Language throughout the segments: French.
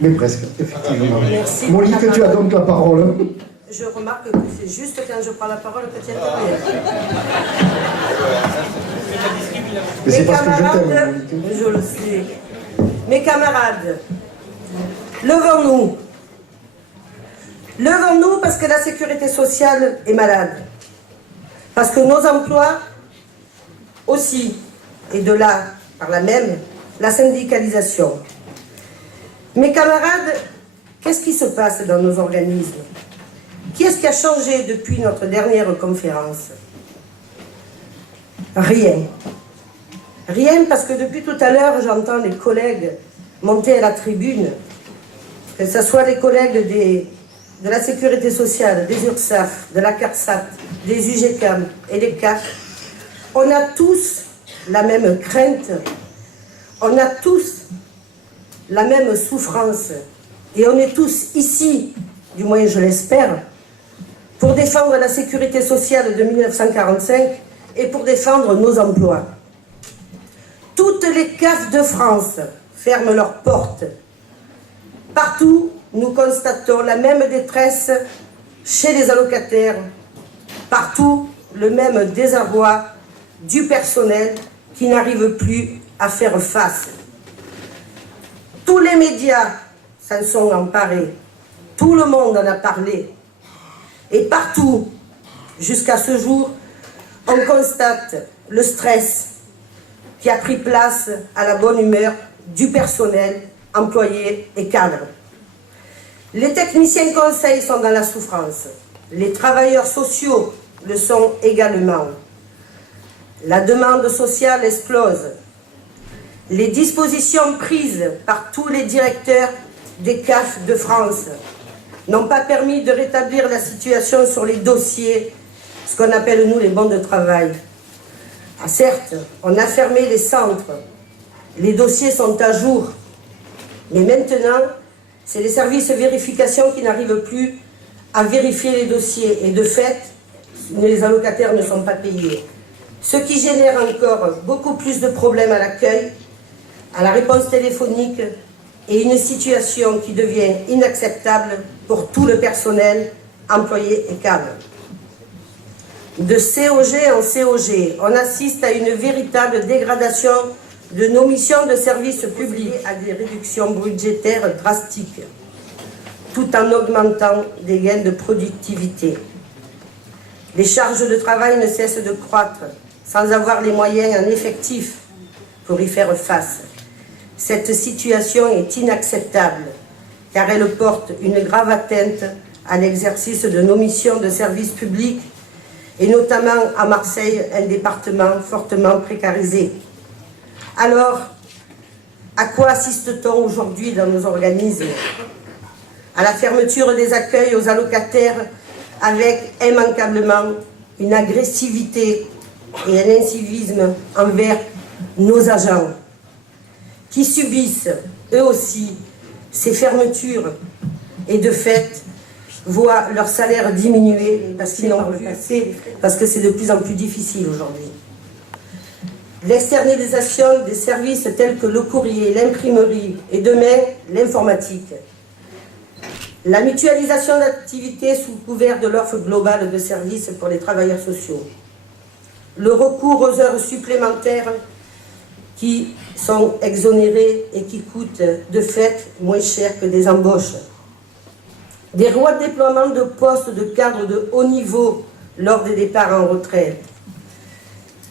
Mais presque, effectivement. Merci. Monique, tu as donc la parole. Je remarque que c'est juste quand je prends la parole que tu interviens. Mais c'est Mes parce que je camarades, t'aime, Monique. je le sais. Mes camarades, levons-nous. Levons-nous parce que la sécurité sociale est malade. Parce que nos emplois aussi, et de là, par là même, la syndicalisation. Mes camarades, qu'est-ce qui se passe dans nos organismes? Qui est-ce qui a changé depuis notre dernière conférence? Rien. Rien, parce que depuis tout à l'heure, j'entends les collègues monter à la tribune, que ce soit les collègues de la Sécurité sociale, des URSSAF, de la CARSAT, des UGCAM et des CAF. On a tous la même crainte, on a tous la même souffrance, et on est tous ici, du moins je l'espère, pour défendre la sécurité sociale de 1945 et pour défendre nos emplois. Toutes les CAF de France ferment leurs portes. Partout, nous constatons la même détresse chez les allocataires. Partout, le même désarroi du personnel qui n'arrive plus à faire face. Tous les médias s'en sont emparés. Tout le monde en a parlé. Et partout, jusqu'à ce jour, on constate le stress qui a pris place à la bonne humeur du personnel, employé et cadre. Les techniciens conseils sont dans la souffrance. Les travailleurs sociaux le sont également. La demande sociale explose. Les dispositions prises par tous les directeurs des CAF de France n'ont pas permis de rétablir la situation sur les dossiers, ce qu'on appelle nous les bons de travail. Ah, certes, on a fermé les centres, les dossiers sont à jour, mais maintenant, c'est les services de vérification qui n'arrivent plus à vérifier les dossiers, et de fait, les allocataires ne sont pas payés. Ce qui génère encore beaucoup plus de problèmes à l'accueil, à la réponse téléphonique, et une situation qui devient inacceptable pour tout le personnel, employé et cadre. De COG en COG, on assiste à une véritable dégradation de nos missions de service public, à des réductions budgétaires drastiques, tout en augmentant des gains de productivité. Les charges de travail ne cessent de croître, sans avoir les moyens en effectif pour y faire face. Cette situation est inacceptable, car elle porte une grave atteinte à l'exercice de nos missions de service public, et notamment à Marseille, un département fortement précarisé. Alors, à quoi assiste-t-on aujourd'hui dans nos organismes? À la fermeture des accueils aux allocataires, avec immanquablement une agressivité et un incivisme envers nos agents, qui subissent eux aussi ces fermetures et de fait voient leur salaire diminuer parce qu'ils n'ont plus assez, parce que c'est de plus en plus difficile aujourd'hui. L'externalisation des services tels que le courrier, l'imprimerie et demain l'informatique. La mutualisation d'activités sous couvert de l'offre globale de services pour les travailleurs sociaux. Le recours aux heures supplémentaires qui sont exonérées et qui coûtent de fait moins cher que des embauches. Des redéploiements de postes de cadres de haut niveau lors des départs en retraite.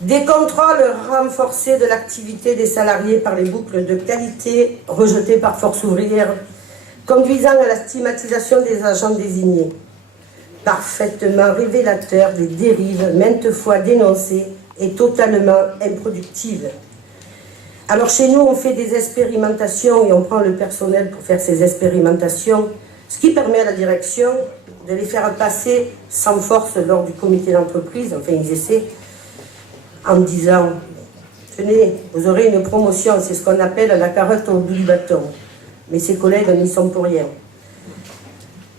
Des contrôles renforcés de l'activité des salariés par les boucles de qualité rejetées par Force ouvrière, conduisant à la stigmatisation des agents désignés. Parfaitement révélateur des dérives maintes fois dénoncées et totalement improductives. Alors chez nous, on fait des expérimentations et on prend le personnel pour faire ces expérimentations, ce qui permet à la direction de les faire passer sans force lors du comité d'entreprise, enfin ils essaient, en disant « Tenez, vous aurez une promotion, c'est ce qu'on appelle la carotte au bout du bâton. » Mais ses collègues n'y sont pour rien.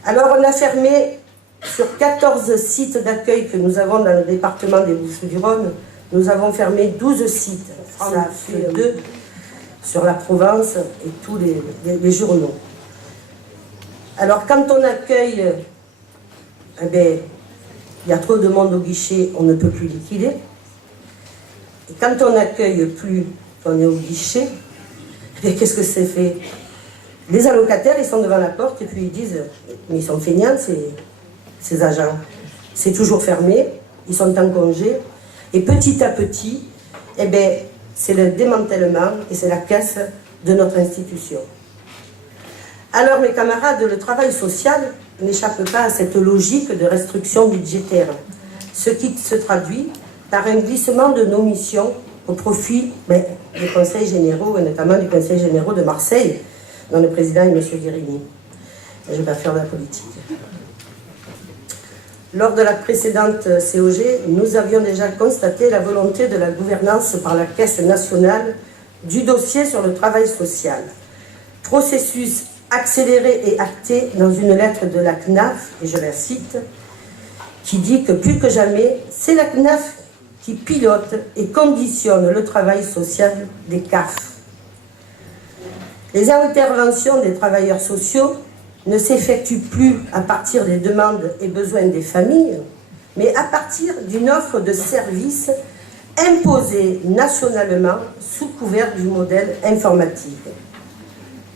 Alors on a fermé sur 14 sites d'accueil que nous avons dans le département des Bouches-du-Rhône, nous avons fermé 12 sites. Ça fait 2 sur la Provence et tous les journaux. Alors quand on accueille, eh bien, il y a trop de monde au guichet, on ne peut plus liquider. Et quand on n'accueille plus, qu'on est au guichet, eh bien, qu'est-ce que c'est fait? Les allocataires, ils sont devant la porte et puis ils disent, mais ils sont feignants ces agents. C'est toujours fermé, ils sont en congé. Et petit à petit, eh bien, c'est le démantèlement et c'est la casse de notre institution. Alors mes camarades, le travail social n'échappe pas à cette logique de restriction budgétaire, ce qui se traduit par un glissement de nos missions au profit des conseils généraux, et notamment du conseil général de Marseille, dont le président est M. Guérini. Je ne vais pas faire de la politique. Lors de la précédente COG, nous avions déjà constaté la volonté de la gouvernance par la Caisse nationale du dossier sur le travail social. Processus accéléré et acté dans une lettre de la CNAF, et je la cite, qui dit que plus que jamais, c'est la CNAF qui pilote et conditionne le travail social des CAF. Les interventions des travailleurs sociaux ne s'effectuent plus à partir des demandes et besoins des familles, mais à partir d'une offre de services imposée nationalement sous couvert du modèle informatique.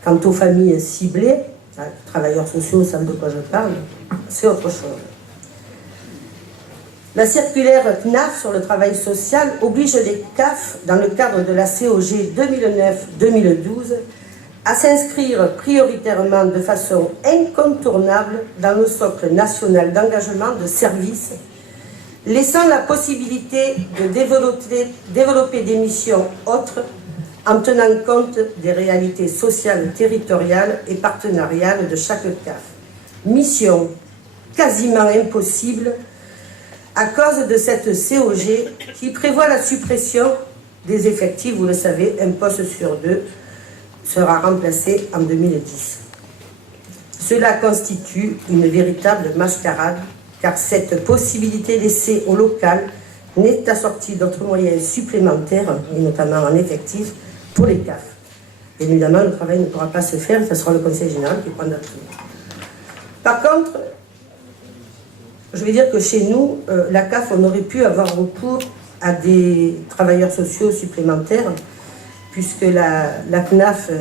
Quant aux familles ciblées, travailleurs sociaux savent de quoi je parle, c'est autre chose. La circulaire CNAF sur le travail social oblige les CAF, dans le cadre de la COG 2009-2012, à s'inscrire prioritairement de façon incontournable dans le socle national d'engagement de services, laissant la possibilité de développer des missions autres en tenant compte des réalités sociales, territoriales et partenariales de chaque CAF. Mission quasiment impossible à cause de cette COG qui prévoit la suppression des effectifs, vous le savez, un poste sur deux sera remplacé en 2010. Cela constitue une véritable mascarade, car cette possibilité laissée au local n'est assortie d'autres moyens supplémentaires, et notamment en effectifs, pour les CAF. Bien évidemment, le travail ne pourra pas se faire, ce sera le Conseil général qui prendra tout. Par contre, je vais dire que chez nous, la CAF, on aurait pu avoir recours à des travailleurs sociaux supplémentaires, puisque la CNAF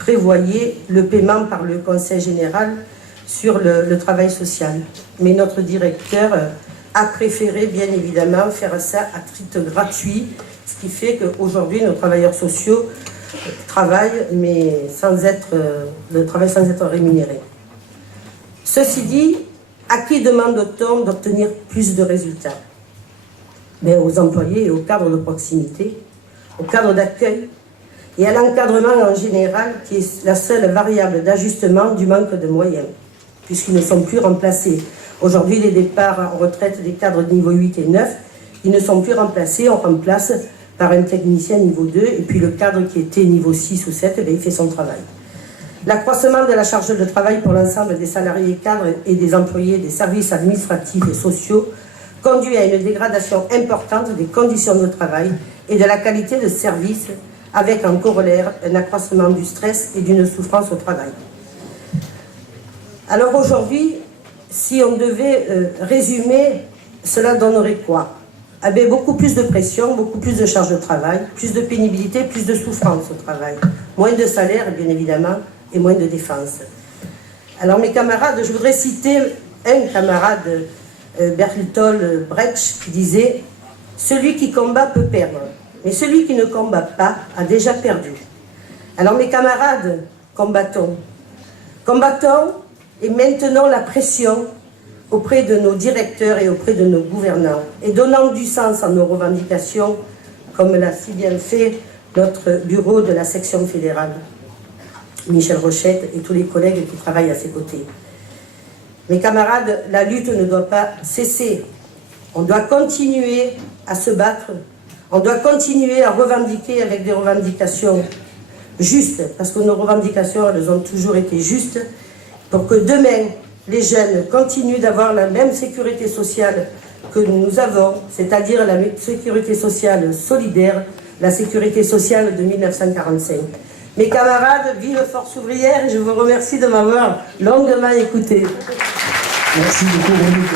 prévoyait le paiement par le Conseil général sur le travail social. Mais notre directeur a préféré, bien évidemment, faire ça à titre gratuit, ce qui fait qu'aujourd'hui, nos travailleurs sociaux travaillent, mais le travail sans être rémunéré. Ceci dit, à qui demande-t-on d'obtenir plus de résultats? Mais aux employés et aux cadres de proximité, aux cadres d'accueil et à l'encadrement en général, qui est la seule variable d'ajustement du manque de moyens, puisqu'ils ne sont plus remplacés. Aujourd'hui, les départs en retraite des cadres de niveau 8 et 9, ils ne sont plus remplacés, on remplace par un technicien niveau 2, et puis le cadre qui était niveau 6 ou 7, il fait son travail. L'accroissement de la charge de travail pour l'ensemble des salariés cadres et des employés des services administratifs et sociaux conduit à une dégradation importante des conditions de travail et de la qualité de service, avec en corollaire un accroissement du stress et d'une souffrance au travail. Alors aujourd'hui, si on devait résumer, cela donnerait quoi? Ah bien, beaucoup plus de pression, beaucoup plus de charge de travail, plus de pénibilité, plus de souffrance au travail, moins de salaire, bien évidemment, et moins de défense. Alors mes camarades, je voudrais citer un camarade, Bertolt Brecht, qui disait « Celui qui combat peut perdre, mais celui qui ne combat pas a déjà perdu. » Alors mes camarades, combattons. Combattons et maintenons la pression auprès de nos directeurs et auprès de nos gouvernants, et donnant du sens à nos revendications, comme l'a si bien fait notre bureau de la section fédérale, Michel Rochette et tous les collègues qui travaillent à ses côtés. Mes camarades, la lutte ne doit pas cesser. On doit continuer à se battre, on doit continuer à revendiquer avec des revendications justes, parce que nos revendications, elles ont toujours été justes, pour que demain, les jeunes continuent d'avoir la même sécurité sociale que nous avons, c'est-à-dire la sécurité sociale solidaire, la sécurité sociale de 1945. mes camarades, vive Force ouvrière, et je vous remercie de m'avoir longuement écouté. Merci beaucoup, Monique.